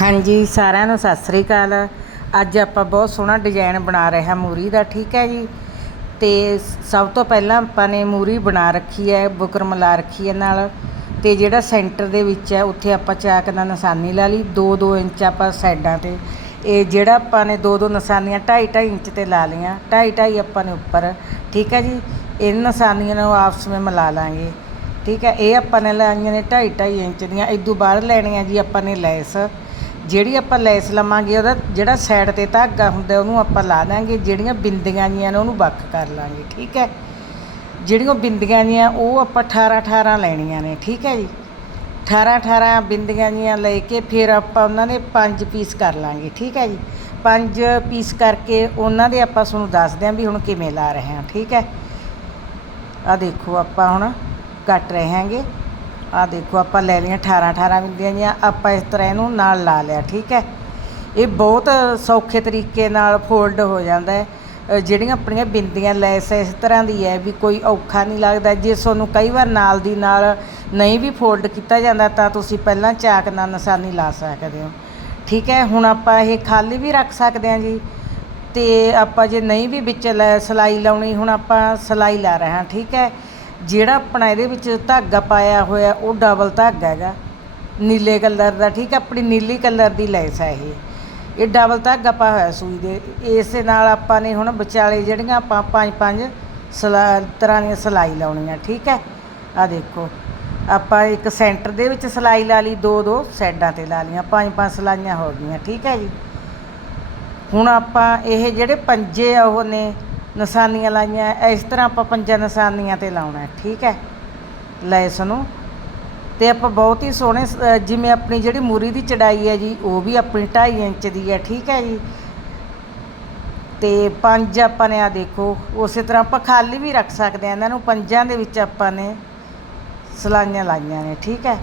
ਹਾਂਜੀ, ਸਾਰਿਆਂ ਨੂੰ ਸਤਿ ਸ੍ਰੀ ਅਕਾਲ। ਅੱਜ ਆਪਾਂ ਬਹੁਤ ਸੋਹਣਾ ਡਿਜ਼ਾਈਨ ਬਣਾ ਰਹੇ ਹਾਂ ਮੂਰੀ ਦਾ, ਠੀਕ ਹੈ ਜੀ? ਤੇ ਸਭ ਤੋਂ ਪਹਿਲਾਂ ਆਪਾਂ ਨੇ ਮੂਰੀ ਬਣਾ ਰੱਖੀ ਹੈ, ਬੁਕਰ ਲਾ ਰੱਖੀ ਹੈ ਨਾਲ। ਤੇ ਜਿਹੜਾ ਸੈਂਟਰ ਦੇ ਵਿੱਚ ਹੈ, ਉੱਥੇ ਆਪਾਂ ਚਾਕ ਦਾ ਨਿਸ਼ਾਨੀ ਲਾ ਲਈ 2-2 ਇੰਚ ਆਪਾਂ ਸਾਈਡਾਂ ਤੇ। ਇਹ ਜਿਹੜਾ ਆਪਾਂ ਨੇ ਦੋ ਦੋ ਨਿਸ਼ਾਨੀਆਂ 2.5 ਇੰਚ ਤੇ ਲਾ ਲਈਆਂ 2.5 ਆਪਾਂ ਨੇ ਉੱਪਰ, ਠੀਕ ਹੈ ਜੀ? ਇਹ ਨਿਸ਼ਾਨੀਆਂ ਨੂੰ ਆਪਸ ਵਿੱਚ ਮਿਲਾ ਲਾਂਗੇ, ਠੀਕ ਹੈ? ਇਹ ਆਪਾਂ ਨੇ ਲਾਈਆਂ ਨੇ 2.5 ਇੰਚ ਦੀਆਂ ਇਦੋਂ ਬਾਹਰ ਲੈਣੀਆਂ ਜੀ ਆਪਾਂ ਨੇ ਲੈਸ। ਜਿਹੜੀ ਆਪਾਂ ਲੈਸ ਲਵਾਂਗੇ, ਉਹਦਾ ਜਿਹੜਾ ਸਾਈਡ ਤੇ ਧਾਗਾ ਹੁੰਦਾ, ਉਹਨੂੰ ਆਪਾਂ ਲਾ ਦਾਂਗੇ। ਜਿਹੜੀਆਂ ਬਿੰਦੀਆਂ ਜੀਆਂ ਨੇ, ਉਹਨੂੰ ਵੱਖ ਕਰ ਲਾਂਗੇ, ਠੀਕ ਹੈ? ਜਿਹੜੀਆਂ ਬਿੰਦੀਆਂ ਜੀਆਂ, ਉਹ ਆਪਾਂ 18 18 ਲੈਣੀਆਂ ਨੇ, ਠੀਕ ਹੈ ਜੀ? 18 18 ਬਿੰਦੀਆਂ ਜੀਆਂ ਲੈ ਕੇ ਫਿਰ ਆਪਾਂ ਉਹਨਾਂ ਦੇ ਪੰਜ ਪੀਸ ਕਰ ਲਾਂਗੇ, ਠੀਕ ਹੈ ਜੀ? ਪੰਜ ਪੀਸ ਕਰਕੇ ਉਹਨਾਂ ਦੇ ਆਪਾਂ ਤੁਹਾਨੂੰ ਦੱਸਦੇ ਆਂ ਵੀ ਹੁਣ ਕਿਵੇਂ ਲਾ ਰਹੇ ਹਾਂ, ਠੀਕ ਹੈ? ਆ ਦੇਖੋ ਆਪਾਂ ਹੁਣ ਕੱਟ ਰਹੇ ਹਾਂਗੇ। ਆ ਦੇਖੋ, ਆਪਾਂ ਲੈ ਲਈਆਂ 18 18 ਬਿੰਦੀਆਂ ਜੀਆਂ ਆਪਾਂ ਇਸ ਤਰ੍ਹਾਂ ਇਹਨੂੰ ਨਾਲ ਲਾ ਲਿਆ, ਠੀਕ ਹੈ? ਇਹ ਬਹੁਤ ਸੌਖੇ ਤਰੀਕੇ ਨਾਲ ਫੋਲਡ ਹੋ ਜਾਂਦਾ ਹੈ। ਜਿਹੜੀਆਂ ਆਪਣੀਆਂ ਬਿੰਦੀਆਂ, ਲੈਸ ਇਸ ਤਰ੍ਹਾਂ ਦੀ ਹੈ ਵੀ ਕੋਈ ਔਖਾ ਨਹੀਂ ਲੱਗਦਾ। ਜੇ ਤੁਹਾਨੂੰ ਕਈ ਵਾਰ ਨਾਲ ਦੀ ਨਾਲ ਨਹੀਂ ਵੀ ਫੋਲਡ ਕੀਤਾ ਜਾਂਦਾ, ਤਾਂ ਤੁਸੀਂ ਪਹਿਲਾਂ ਚਾਕ ਨਾਲ ਨਿਸ਼ਾਨੀ ਲਾ ਸਕਦੇ ਹੋ। ਠੀਕ ਹੈ, ਹੁਣ ਆਪਾਂ ਇਹ ਖਾਲੀ ਵੀ ਰੱਖ ਸਕਦੇ ਹਾਂ ਜੀ। ਤੇ ਆਪਾਂ ਜੇ ਨਹੀਂ ਵੀ ਵਿੱਚ ਲੈ ਸਲਾਈ ਲਾਉਣੀ, ਹੁਣ ਆਪਾਂ ਸਲਾਈ ਲਾ ਰਹੇ ਹਾਂ, ਠੀਕ ਹੈ? ਜਿਹੜਾ ਆਪਣਾ ਇਹਦੇ ਵਿੱਚ ਧਾਗਾ ਪਾਇਆ ਹੋਇਆ, ਉਹ ਡਬਲ ਧਾਗਾ ਹੈਗਾ। ਨੀਲੇ ਕਲਰ ਦਾ, ਠੀਕ ਹੈ, ਆਪਣੀ ਨੀਲੀ ਕਲਰ ਦੀ ਲੈਸ ਹੈ ਇਹ। ਇਹ ਡਬਲ ਧਾਗਾ ਪਾਇਆ ਹੋਇਆ ਸੂਈ ਦੇ। ਇਸੇ ਨਾਲ ਆਪਾਂ ਨੇ ਹੁਣ ਵਿਚਾਲੇ ਜਿਹੜੀਆਂ ਆਪਾਂ ਪੰਜ ਪੰਜ ਸਲਾ, ਤਰ੍ਹਾਂ ਦੀਆਂ ਸਲਾਈ ਲਾਉਣੀਆਂ, ਠੀਕ ਹੈ। ਆ ਦੇਖੋ, ਆਪਾਂ ਇੱਕ ਸੈਂਟਰ ਦੇ ਵਿੱਚ ਸਲਾਈ ਲਾ ਲਈ, ਦੋ ਦੋ ਸਾਈਡਾਂ ਤੇ ਲਾ ਲਈਆਂ, ਪੰਜ ਪੰਜ ਸਲਾਈਆਂ ਹੋ ਗਈਆਂ, ਠੀਕ ਹੈ ਜੀ। ਹੁਣ ਆਪਾਂ ਇਹ ਜਿਹੜੇ ਪੰਜੇ ਆ, ਉਹ ਨੇ ਨਿਸ਼ਾਨੀਆਂ ਲਾਈਆਂ ਇਸ ਤਰ੍ਹਾਂ ਆਪਾਂ ਪੰਜਾਂ ਨਿਸ਼ਾਨੀਆਂ ਤੇ ਲਾਉਣਾ ਹੈ, ਠੀਕ ਹੈ ਲੈਸ ਨੂੰ ਤੇ ਆਪਾਂ ਬਹੁਤ ਹੀ ਸੋਹਣੇ ਸ- ਜਿਵੇਂ ਆਪਣੀ ਜਿਹੜੀ ਮੂਰੀ ਦੀ ਚੜਾਈ ਹੈ ਜੀ ਉਹ ਵੀ ਆਪਣੀ 2.5 ਇੰਚ ਦੀ ਹੈ ਠੀਕ ਹੈ ਜੀ? ਤੇ ਪੰਜ ਆਪਾਂ ਨੇ ਆ ਦੇਖੋ ਉਸੇ ਤਰ੍ਹਾਂ ਆਪਾਂ ਖਾਲੀ ਵੀ ਰੱਖ ਸਕਦੇ ਆ ਇਹਨਾਂ ਨੂੰ ਪੰਜਾਂ ਦੇ ਵਿੱਚ ਆਪਾਂ ਨੇ ਸਲਾਈਆਂ ਲਾਈਆਂ ਨੇ ਠੀਕ ਹੈ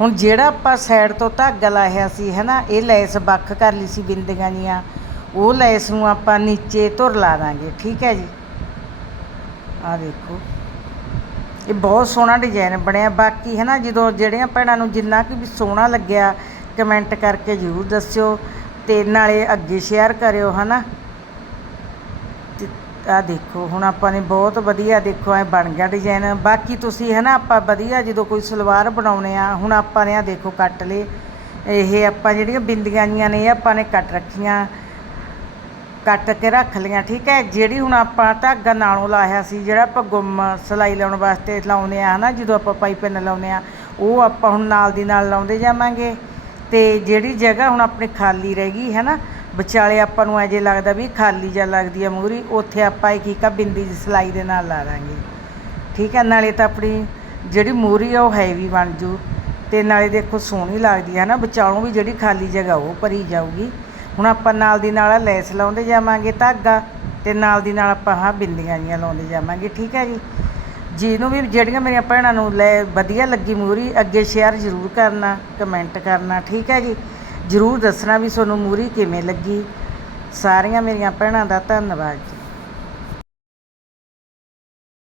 ਹੁਣ ਜਿਹੜਾ ਆਪਾਂ ਸਾਈਡ ਤੋਂ ਧਾਗਾ ਲਾਇਆ ਸੀ ਹੈ ਨਾ ਇਹ ਲੈਸ ਵੱਖ ਕਰ ਲਈ ਸੀ ਬਿੰਦੀਆਂ ਜੀਆਂ। ਉਹ ਲੈਸ ਨੂੰ ਆਪਾਂ ਨੀਚੇ ਧੁਰ ਲਾ ਦਾਂਗੇ, ਠੀਕ ਹੈ ਜੀ? ਆ ਦੇਖੋ। ਇਹ ਬਹੁਤ ਸੋਹਣਾ ਡਿਜ਼ਾਈਨ ਬਣਿਆ। ਬਾਕੀ ਹੈ ਨਾ, ਜਦੋਂ ਜਿਹੜੀਆਂ ਭੈਣਾਂ ਨੂੰ ਜਿੰਨਾ ਕਿ ਵੀ ਸੋਹਣਾ ਲੱਗਿਆ, ਕਮੈਂਟ ਕਰਕੇ ਜ਼ਰੂਰ ਦੱਸਿਓ ਤੇ ਨਾਲੇ ਅੱਗੇ ਸ਼ੇਅਰ ਕਰਿਓ ਹੈ ਨਾ ਆ ਦੇਖੋ, ਹੁਣ ਆਪਾਂ ਨੇ ਬਹੁਤ ਵਧੀਆ ਦੇਖੋ, ਐ ਬਣ ਗਿਆ ਡਿਜ਼ਾਈਨ। ਬਾਕੀ ਤੁਸੀਂ ਹੈ ਨਾ, ਆਪਾਂ ਵਧੀਆ ਜਦੋਂ ਕੋਈ ਸਲਵਾਰ ਬਣਾਉਣੇ ਆ, ਹੁਣ ਆਪਾਂ ਨੇ ਆ ਦੇਖੋ, ਕੱਟ ਲਏ। ਇਹ ਆਪਾਂ ਜਿਹੜੀਆਂ ਬਿੰਦੀਆਂ ਜੀਆਂ ਨੇ, ਇਹ ਆਪਾਂ ਨੇ ਕੱਟ ਰੱਖੀਆਂ। ਕੱਟ ਕੇ ਰੱਖ ਲਈਆਂ ਠੀਕ ਹੈ? ਜਿਹੜੀ ਹੁਣ ਆਪਾਂ ਧਾਗਾ ਨਾਲੋਂ ਲਾਇਆ ਸੀ, ਜਿਹੜਾ ਆਪਾਂ ਗੁੰਮ ਸਲਾਈ ਲਾਉਣ ਵਾਸਤੇ ਲਾਉਂਦੇ ਆ, ਹਨਾ? ਜਦੋਂ ਆਪਾਂ ਪਾਈਪਿੰਨ ਲਾਉਂਦੇ ਆ, ਉਹ ਆਪਾਂ ਹੁਣ ਨਾਲ ਦੀ ਨਾਲ ਲਾਉਂਦੇ ਜਾਵਾਂਗੇ। ਤੇ ਜਿਹੜੀ ਜਗ੍ਹਾ ਹੁਣ ਆਪਣੀ ਖਾਲੀ ਰਹਿ ਗਈ ਹੈ ਨਾ ਵਿਚਾਲੇ ਆਪਾਂ ਨੂੰ ਅਜੇ ਲੱਗਦਾ ਵੀ ਖਾਲੀ ਜਾਂ ਲੱਗਦੀ ਆ ਮੂਰੀ ਉੱਥੇ ਆਪਾਂ ਇੱਕ ਇੱਕ ਬਿੰਦੀ ਦੀ ਸਲਾਈ ਦੇ ਨਾਲ ਲਾ ਦਾਂਗੇ। ਠੀਕ ਹੈ? ਨਾਲੇ ਤਾਂ ਆਪਣੀ ਜਿਹੜੀ ਮੂਰੀ ਆ, ਉਹ ਹੈਵੀ ਬਣ ਜੂ। ਤੇ ਨਾਲੇ ਦੇਖੋ, ਸੋਹਣੀ ਲੱਗਦੀ ਹੈ ਨਾ ਵਿਚਾਲੋਂ ਵੀ ਜਿਹੜੀ ਖਾਲੀ ਜਗ੍ਹਾ, ਉਹ ਭਰੀ ਜਾਊਗੀ। ਹੁਣ ਆਪਾਂ ਨਾਲ ਦੀ ਨਾਲ ਲੈਸ ਲਾਉਂਦੇ ਜਾਵਾਂਗੇ ਧਾਗਾ ਤੇ ਨਾਲ ਦੀ ਨਾਲ ਆਪਾਂ ਹਾਂ ਬਿੰਦੀਆਂ ਜੀਆਂ ਲਾਉਂਦੇ ਜਾਵਾਂਗੇ, ਠੀਕ ਹੈ ਜੀ? ਜਿਹਨੂੰ ਵੀ ਜਿਹੜੀਆਂ ਮੇਰੀਆਂ ਭੈਣਾਂ ਨੂੰ ਲੈ ਵਧੀਆ ਲੱਗੀ ਮੂਰੀ, ਅੱਗੇ ਸ਼ੇਅਰ ਜ਼ਰੂਰ ਕਰਨਾ ਕਮੈਂਟ ਕਰਨਾ, ਠੀਕ ਹੈ ਜੀ? ਜ਼ਰੂਰ ਦੱਸਣਾ ਵੀ ਤੁਹਾਨੂੰ ਮੂਰੀ ਕਿਵੇਂ ਲੱਗੀ। ਸਾਰੀਆਂ ਮੇਰੀਆਂ ਭੈਣਾਂ ਦਾ ਧੰਨਵਾਦ